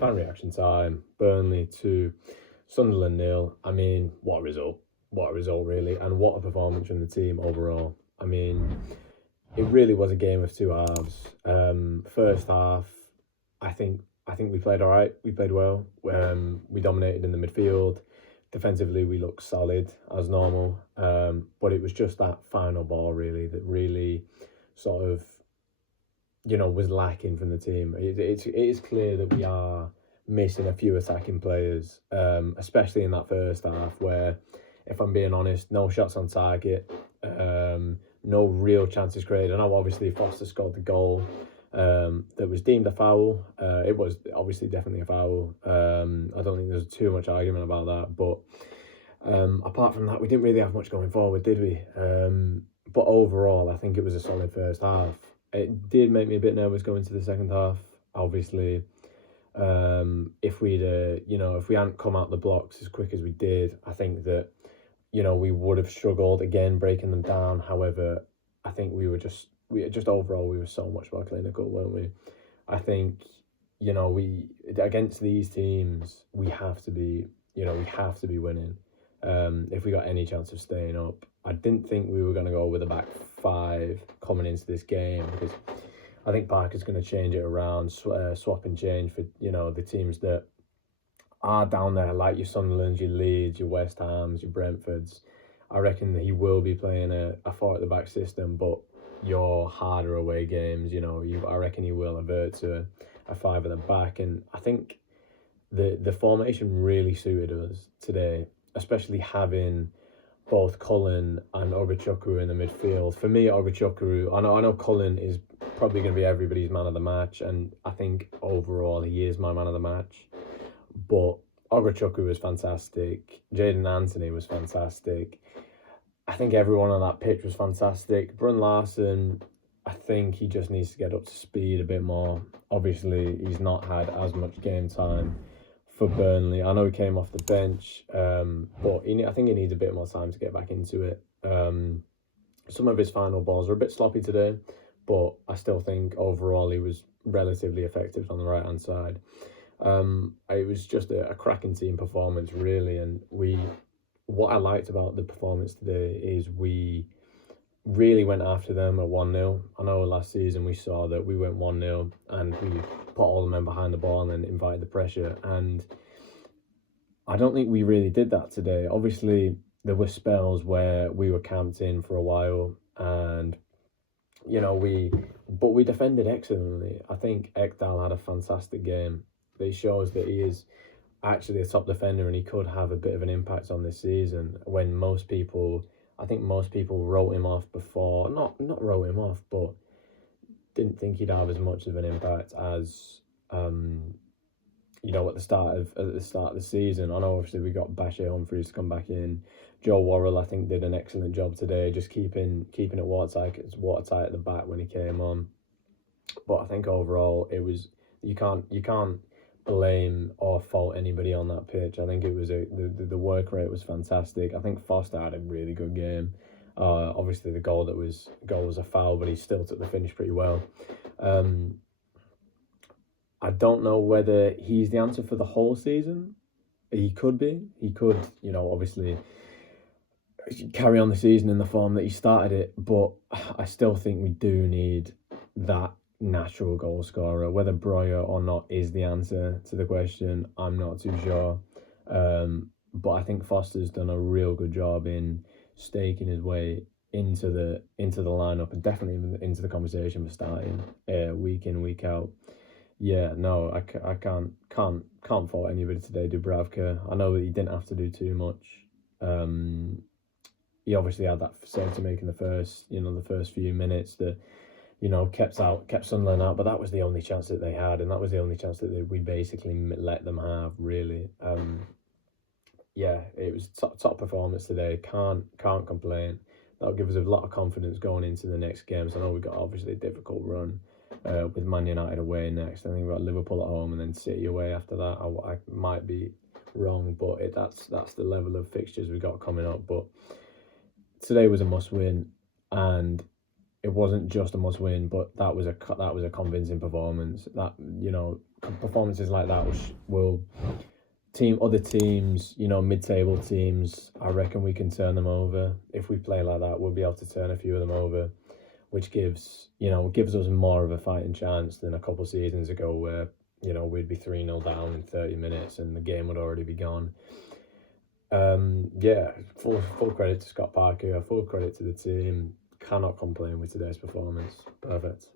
fan reaction time. Burnley to Sunderland 0. I mean, what a result! What a result, really, and what a performance from the team overall. I mean, it really was a game of two halves. First half, I think we played all right. We played well. We dominated in the midfield. Defensively, we looked solid as normal. But it was just that final ball really that really sort of was lacking from the team. It is clear that we are missing a few attacking players, especially in that first half where, if I'm being honest, no shots on target, no real chances created. I know obviously Foster scored the goal that was deemed a foul. It was obviously definitely a foul. I don't think there's too much argument about that. But apart from that, we didn't really have much going forward, did we? But overall, I think it was a solid first half. It did make me a bit nervous going to the second half. Obviously, if we'd if we hadn't come out the blocks as quick as we did, I think that we would have struggled again breaking them down. However, I think we just overall we were so much more clinical, weren't we? I think we against these teams we have to be winning. If we got any chance of staying up. I didn't think we were going to go with a back five coming into this game because I think Parker's going to change it around, swap and change for the teams that are down there, like your Sunderlands, your Leeds, your West Hams, your Brentfords. I reckon that he will be playing a four at the back system, but your harder away games, I reckon he will avert to a five at the back. And I think the formation really suited us today, especially having both Cullen and Ogochukwu in the midfield. For me, Ogochukwu, I know Cullen is probably going to be everybody's man of the match, and I think overall he is my man of the match. But Ogochukwu was fantastic. Jaden Anthony was fantastic. I think everyone on that pitch was fantastic. Brun Larson, I think he just needs to get up to speed a bit more. Obviously, he's not had as much game time for Burnley. I know he came off the bench, but I think he needs a bit more time to get back into it. Some of his final balls were a bit sloppy today, but I still think overall he was relatively effective on the right-hand side. It was just a cracking team performance, really, and what I liked about the performance today is we really went after them at 1-0. I know last season we saw that we went 1-0 and we put all the men behind the ball and then invited the pressure, and I don't think we really did that today. Obviously, there were spells where we were camped in for a while and we defended excellently. I think Ekdal had a fantastic game. It shows that he is actually a top defender and he could have a bit of an impact on this season when I think most people wrote him off before. Not wrote him off, but didn't think he'd have as much of an impact as at the start of the season. I know obviously we got Bashe Humphries to come back in. Joe Worrell I think did an excellent job today, just keeping it watertight at the back when he came on. But I think overall it was you can't blame or fault anybody on that pitch. I think it was the work rate was fantastic. I think Foster had a really good game. Obviously the goal was a foul, but he still took the finish pretty well. I don't know whether he's the answer for the whole season. He could be. He could, obviously carry on the season in the form that he started it, but I still think we do need that natural goal scorer. Whether Breuer or not is the answer to the question, I'm not too sure. But I think Foster's done a real good job in staking his way into the lineup and definitely into the conversation for starting week in, week out. Yeah, no, I can't fault anybody today. Dubravka, I know that he didn't have to do too much. He obviously had that save to make in the first few minutes that kept Sunderland out, but that was the only chance that they had, and that was the only chance that we basically let them have, really. Yeah, it was top performance today. Can't complain. That'll give us a lot of confidence going into the next games. I know we've got obviously a difficult run with Man United away next. I think we've got Liverpool at home and then City away after that. I might be wrong, but that's the level of fixtures we've got coming up. But today was a must-win, and it wasn't just a must win, but that was a convincing performance. That, performances like that will other teams, mid-table teams, I reckon we can turn them over. If we play like that, we'll be able to turn a few of them over, which gives us more of a fighting chance than a couple seasons ago where, we'd be 3-0 down in 30 minutes and the game would already be gone. Yeah, full credit to Scott Parker, full credit to the team. Cannot complain with today's performance. Perfect.